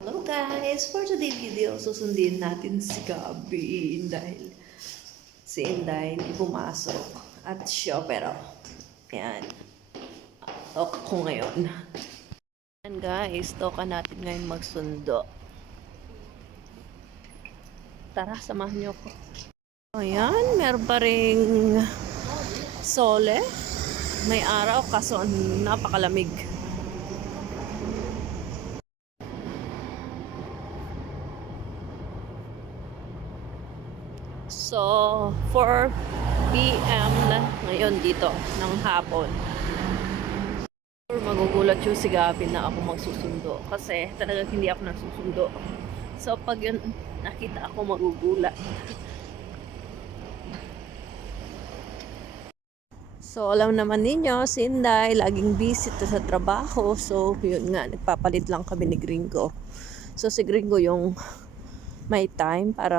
Hello guys! For today's video, susundin natin si Gabi dahil si Inday hindi pumasok at siya pero yan talk ko ngayon. Yan guys, toka natin ngayon magsundo. Tara, samahan niyo ko ayan, meron pa sole. May araw kaso napakalamig So, 4 p.m. na ngayon dito ng hapon. Magugulat yung si Gabi na ako magsusundo. Kasi talagang hindi ako nagsusundo. So, pag yun nakita ako magugulat. So, alam naman ninyo, si Inday, laging busy to sa trabaho. So, yun nga, nagpapalit lang kami ni Gringo. So, si Gringo yung may time para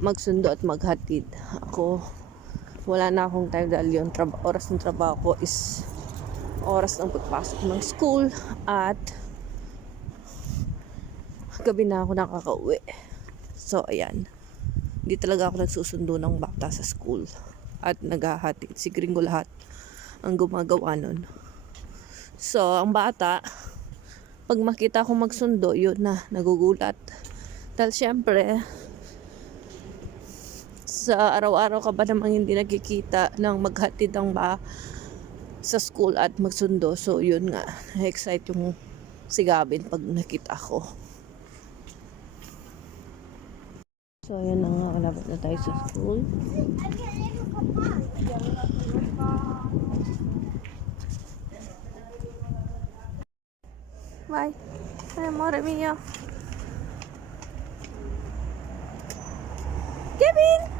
magsundo at maghatid. Ako, wala na akong time dahil yung traba- oras ng trabaho ko is oras ng pagpasok ng school at gabi na ako nakakauwi. So, ayan. Hindi talaga ako nagsusundo ng bata sa school at naghahatid. Si Gringo lahat ang gumagawa nun. So, ang bata, pag makita ko magsundo, yun na, nagugulat. Dahil syempre, sa araw-araw ka ba namang hindi nakikita ng maghatid ang ba sa school at magsundo. So, yun nga. Na-excite yung si Gabin pag nakita ko. So, ayan na nga. Kalapit na tayo sa school. Bye. Ay, amore mio. Kevin!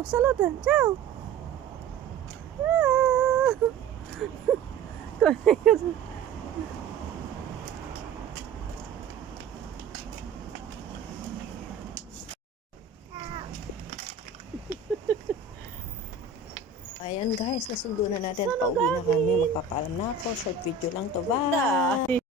Ciao, salute, ciao! Ayan guys, nasundo na natin. Pauwi na kami. Magpapaalam na ako. Short video lang to. Bye!